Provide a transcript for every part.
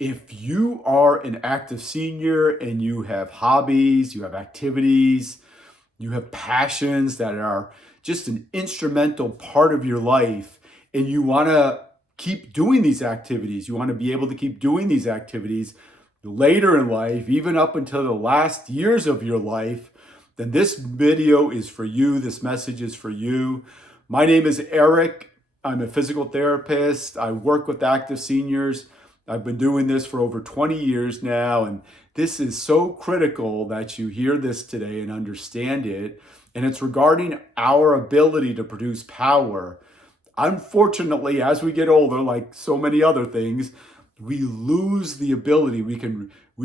If you are an active senior and you have hobbies, you have activities, you have passions that are just an instrumental part of your life, and you want to keep doing these activities, you want to be able to keep doing these activities later in life, even up until the last years of your life, then this video is for you. This message is for you. My name is Eric. I'm a physical therapist. I work with active seniors. I've been doing this for over 20 years now, and this is so critical that you hear this today and understand it. And it's regarding our ability to produce power. Unfortunately, as we get older, like so many other things, we lose the ability. We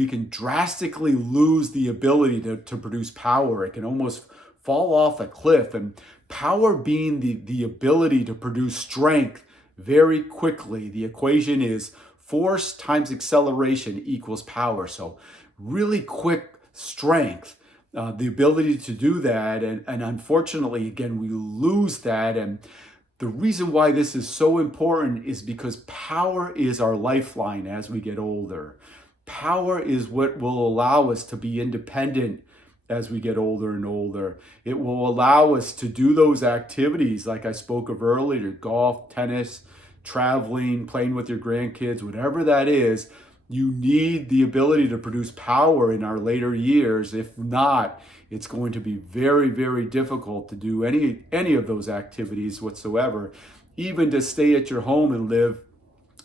can drastically lose the ability to produce power. It can almost fall off a cliff. And power being the ability to produce strength very quickly. The equation is force times acceleration equals power. So really quick strength, the ability to do that. And unfortunately, again, we lose that. And the reason why this is so important is because power is our lifeline as we get older. Power is what will allow us to be independent as we get older and older. It will allow us to do those activities like I spoke of earlier: golf, tennis, traveling, playing with your grandkids, whatever that is. You need the ability to produce power in our later years. If not, it's going to be very, very difficult to do any of those activities whatsoever. Even to stay at your home and live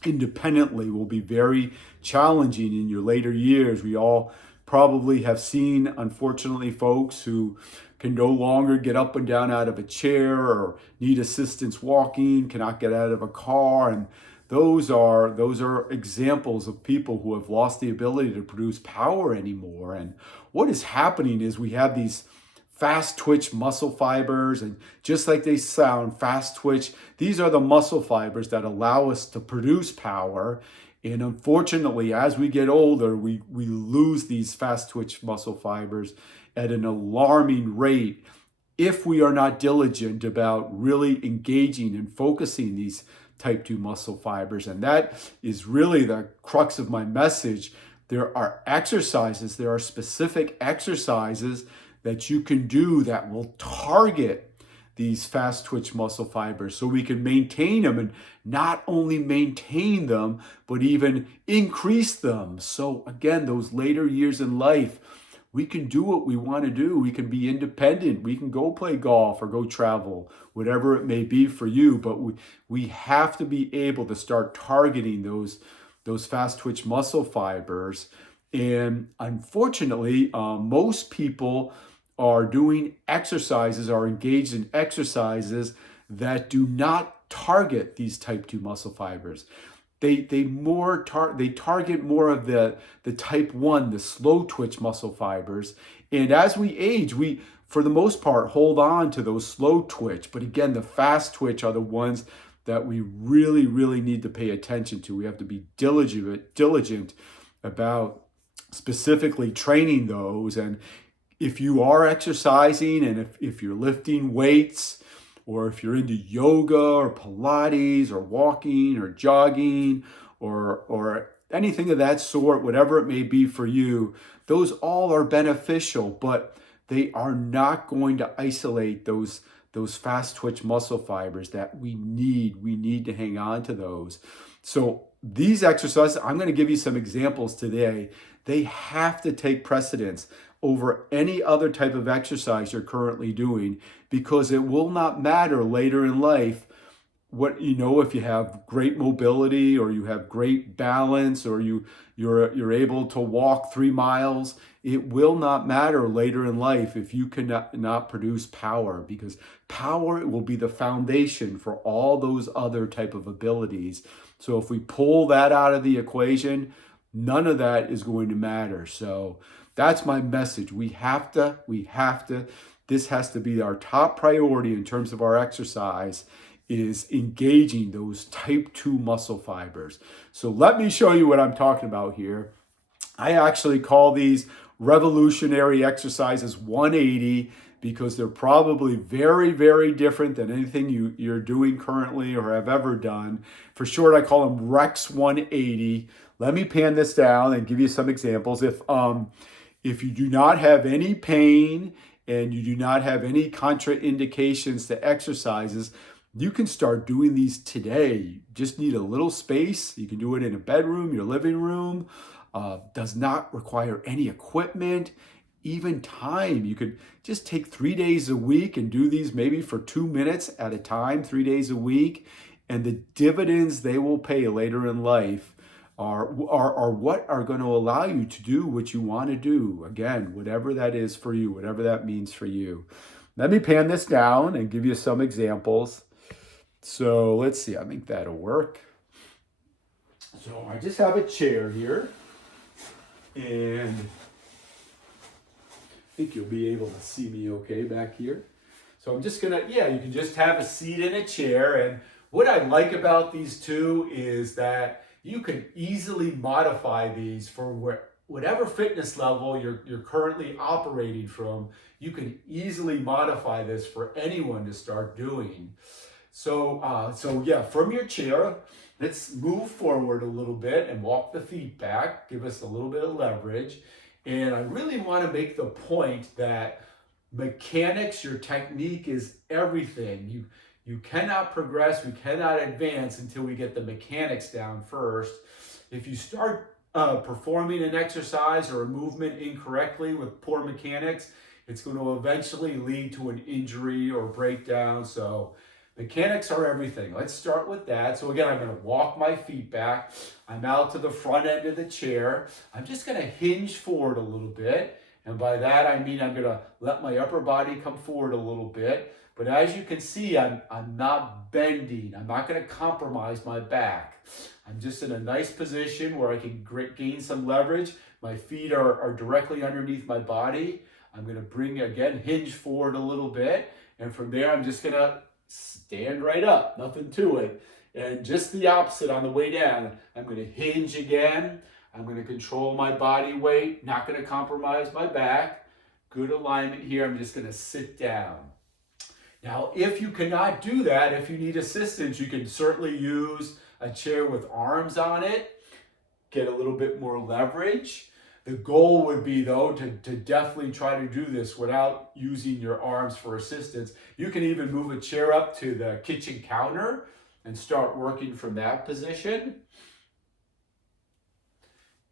independently will be very challenging in your later years. We all probably have seen, unfortunately, folks who can no longer get up and down out of a chair or need assistance walking, cannot get out of a car. And those are examples of people who have lost the ability to produce power anymore. And what is happening is we have these fast twitch muscle fibers, and just like they sound, fast twitch, these are the muscle fibers that allow us to produce power. And unfortunately, as we get older, we lose these fast twitch muscle fibers at an alarming rate if we are not diligent about really engaging and focusing these type 2 muscle fibers. And that is really the crux of my message. There are exercises, there are specific exercises that you can do that will target these fast twitch muscle fibers so we can maintain them, and not only maintain them, but even increase them. So again, those later years in life, we can do what we want to do. We can be independent. We can go play golf or go travel, whatever it may be for you. But we have to be able to start targeting those fast twitch muscle fibers. And unfortunately, most people are doing exercises, are engaged in exercises that do not target these type 2 muscle fibers. They target more of the type 1, the slow twitch muscle fibers. And as we age, we, for the most part, hold on to those slow twitch. But again, the fast twitch are the ones that we really, really need to pay attention to. We have to be diligent about specifically training those. And if you are exercising, and if you're lifting weights, or if you're into yoga or Pilates or walking or jogging or anything of that sort, whatever it may be for you, those all are beneficial, but they are not going to isolate those fast twitch muscle fibers that we need. We need to hang on to those. So these exercises, I'm going to give you some examples today. They have to take precedence over any other type of exercise you're currently doing, because it will not matter later in life what, if you have great mobility or you have great balance or you're able to walk 3 miles. It will not matter later in life if you cannot produce power, because power will be the foundation for all those other type of abilities. So if we pull that out of the equation, none of that is going to matter. So that's my message. We have to, this has to be our top priority in terms of our exercise, is engaging those type 2 muscle fibers. So let me show you what I'm talking about here. I actually call these revolutionary exercises 180 because they're probably very, very different than anything you're doing currently or have ever done. For short, I call them Rex 180. Let me pan this down and give you some examples. If you do not have any pain and you do not have any contraindications to exercises, you can start doing these today. You just need a little space. You can do it in a bedroom, your living room. Does not require any equipment, even time. You could just take 3 days a week and do these maybe for 2 minutes at a time, 3 days a week. And the dividends they will pay later in life are what are going to allow you to do what you want to do. Again, whatever that is for you, whatever that means for you. Let me pan this down and give you some examples. So let's see, I think that'll work. So I just have a chair here, and I think you'll be able to see me okay back here. So I'm just gonna, you can just have a seat in a chair. And what I like about these two is that you can easily modify these for whatever fitness level you're currently operating from. You can easily modify this for anyone to start doing. So from your chair, let's move forward a little bit and walk the feet back, give us a little bit of leverage. And I really want to make the point that mechanics, your technique is everything. You cannot progress, we cannot advance until we get the mechanics down first. If you start performing an exercise or a movement incorrectly with poor mechanics, it's going to eventually lead to an injury or breakdown. So mechanics are everything. Let's start with that. So again, I'm going to walk my feet back. I'm out to the front end of the chair. I'm just going to hinge forward a little bit. And by that, I mean I'm going to let my upper body come forward a little bit. But as you can see, I'm not bending. I'm not going to compromise my back. I'm just in a nice position where I can gain some leverage. My feet are directly underneath my body. I'm going to hinge forward a little bit. And from there, I'm just going to stand right up. Nothing to it. And just the opposite on the way down. I'm going to hinge again. I'm going to control my body weight. Not going to compromise my back. Good alignment here. I'm just going to sit down. Now, if you cannot do that, if you need assistance, you can certainly use a chair with arms on it, get a little bit more leverage. The goal would be, though, to definitely try to do this without using your arms for assistance. You can even move a chair up to the kitchen counter and start working from that position.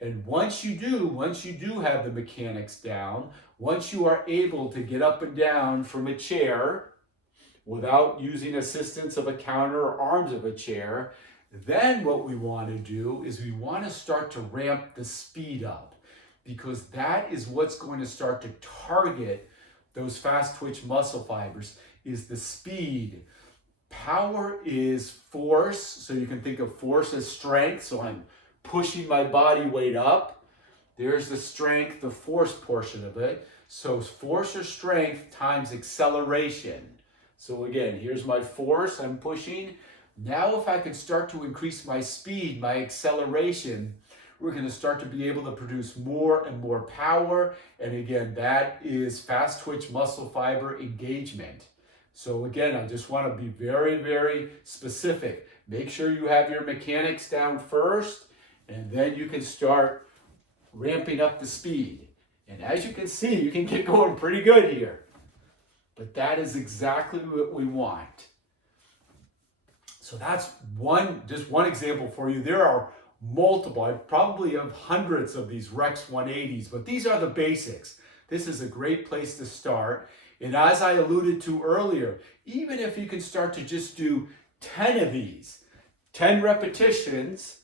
And once you do have the mechanics down, once you are able to get up and down from a chair, without using assistance of a counter or arms of a chair, then what we want to do is we want to start to ramp the speed up, because that is what's going to start to target those fast twitch muscle fibers, is the speed. Power is force, so you can think of force as strength, so I'm pushing my body weight up. There's the strength, the force portion of it. So force or strength times acceleration. So again, here's my force, I'm pushing. Now if I can start to increase my speed, my acceleration, we're going to start to be able to produce more and more power. And again, that is fast twitch muscle fiber engagement. So again, I just want to be very, very specific. Make sure you have your mechanics down first, and then you can start ramping up the speed. And as you can see, you can get going pretty good here. But that is exactly what we want. So that's just one example for you. There are multiple, I probably have hundreds of these Rex 180s, but these are the basics. This is a great place to start. And as I alluded to earlier, even if you can start to just do 10 of these, 10 repetitions,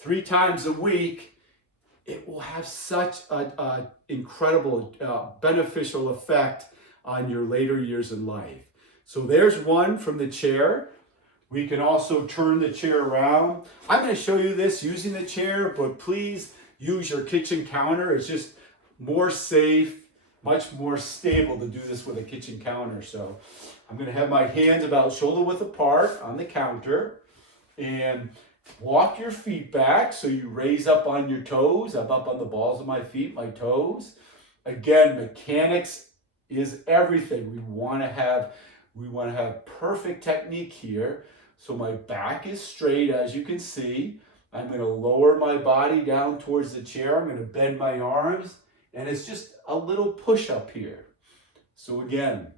3 times a week, it will have such an incredible beneficial effect on your later years in life. So there's one from the chair. We can also turn the chair around. I'm going to show you this using the chair, but please use your kitchen counter. It's just more safe, much more stable to do this with a kitchen counter. So I'm going to have my hands about shoulder width apart on the counter and walk your feet back so you raise up on your toes. I'm up on the balls of my feet, my toes. Again, mechanics is everything. We want to have perfect technique here. So my back is straight, as you can see. I'm going to lower my body down towards the chair. I'm going to bend my arms, and it's just a little push up here. So again,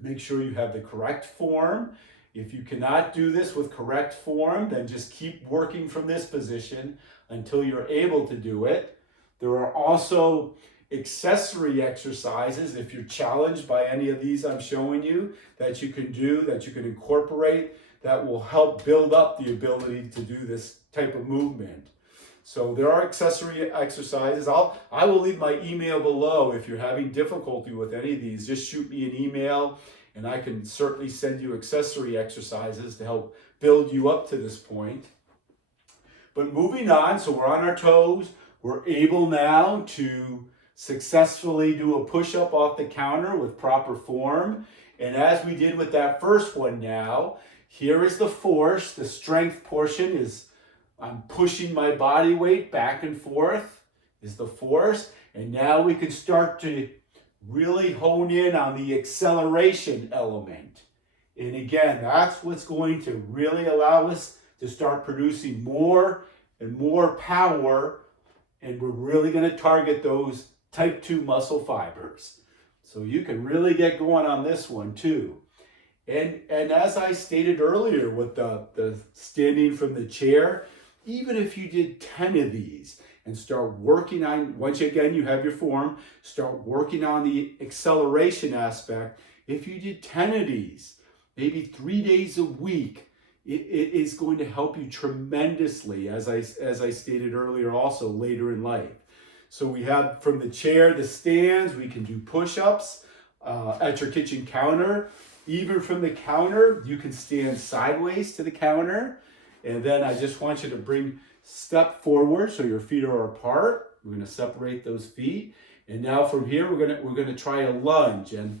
make sure you have the correct form. If you cannot do this with correct form, then just keep working from this position until you're able to do it. There are also accessory exercises, if you're challenged by any of these I'm showing you, that you can do, that you can incorporate, that will help build up the ability to do this type of movement. So there are accessory exercises. I will leave my email below. If you're having difficulty with any of these, just shoot me an email and I can certainly send you accessory exercises to help build you up to this point. But moving on, so we're on our toes. We're able now to successfully do a push-up off the counter with proper form. And as we did with that first one now, here is the force. The strength portion is I'm pushing my body weight back and forth is the force. And now we can start to really hone in on the acceleration element. And again, that's what's going to really allow us to start producing more and more power. And we're really going to target those type 2 muscle fibers. So you can really get going on this one too. And as I stated earlier with the standing from the chair, even if you did 10 of these and start working on, once again you have your form, start working on the acceleration aspect. If you did 10 of these, maybe 3 days a week, it is going to help you tremendously, as I stated earlier also later in life. So we have from the chair, the stands, we can do push-ups at your kitchen counter. Even from the counter, you can stand sideways to the counter. And then I just want you to step forward so your feet are apart. We're going to separate those feet. And now from here, we're going to try a lunge. And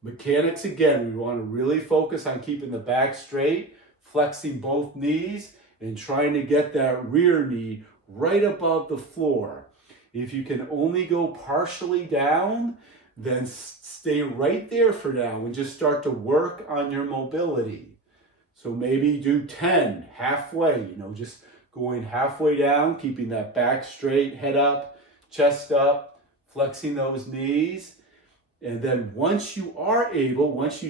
mechanics, again, we want to really focus on keeping the back straight, flexing both knees, and trying to get that rear knee right above the floor. If you can only go partially down, then stay right there for now and just start to work on your mobility. So maybe do 10 halfway, just going halfway down, keeping that back straight, head up, chest up, flexing those knees. And then once you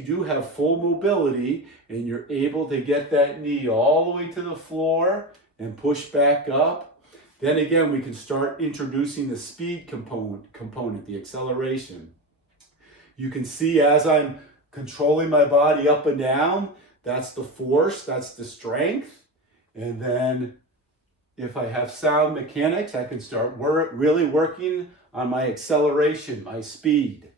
do have full mobility and you're able to get that knee all the way to the floor and push back up, then again, we can start introducing the speed component, the acceleration. You can see as I'm controlling my body up and down, that's the force, that's the strength. And then if I have sound mechanics, I can start really working on my acceleration, my speed.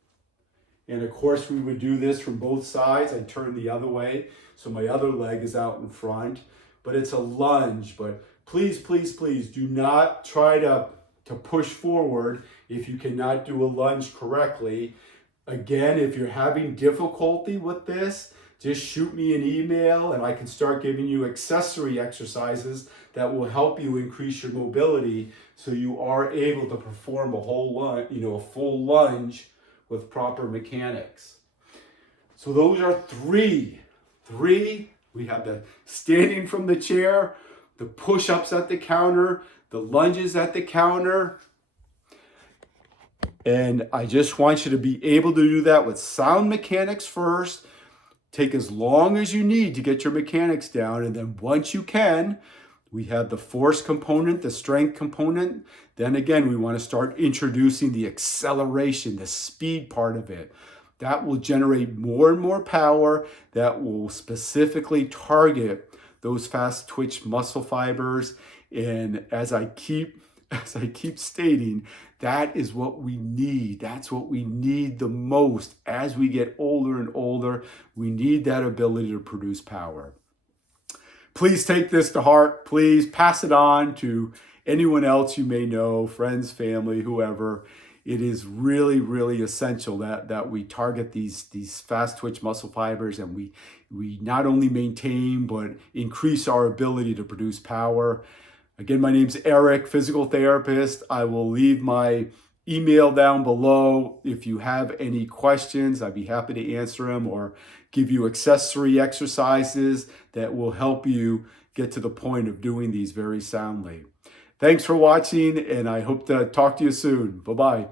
And of course, we would do this from both sides. I turn the other way, so my other leg is out in front. But it's a lunge. But please, please, please do not try to push forward if you cannot do a lunge correctly. Again, if you're having difficulty with this, just shoot me an email and I can start giving you accessory exercises that will help you increase your mobility so you are able to perform a full lunge with proper mechanics. So those are three. We have the standing from the chair, the push-ups at the counter, the lunges at the counter. And I just want you to be able to do that with sound mechanics first. Take as long as you need to get your mechanics down. And then once you can, we have the force component, the strength component. Then again, we want to start introducing the acceleration, the speed part of it. That will generate more and more power that will specifically target those fast twitch muscle fibers. And as I keep stating, that is what we need. That's what we need the most. As we get older and older, we need that ability to produce power. Please take this to heart. Please pass it on to anyone else you may know, friends, family, whoever. It is really, really essential that we target these fast twitch muscle fibers and we not only maintain but increase our ability to produce power. Again, my name's Eric, physical therapist. I will leave my email down below if you have any questions. I'd be happy to answer them or give you accessory exercises that will help you get to the point of doing these very soundly. Thanks for watching, and I hope to talk to you soon. Bye-bye.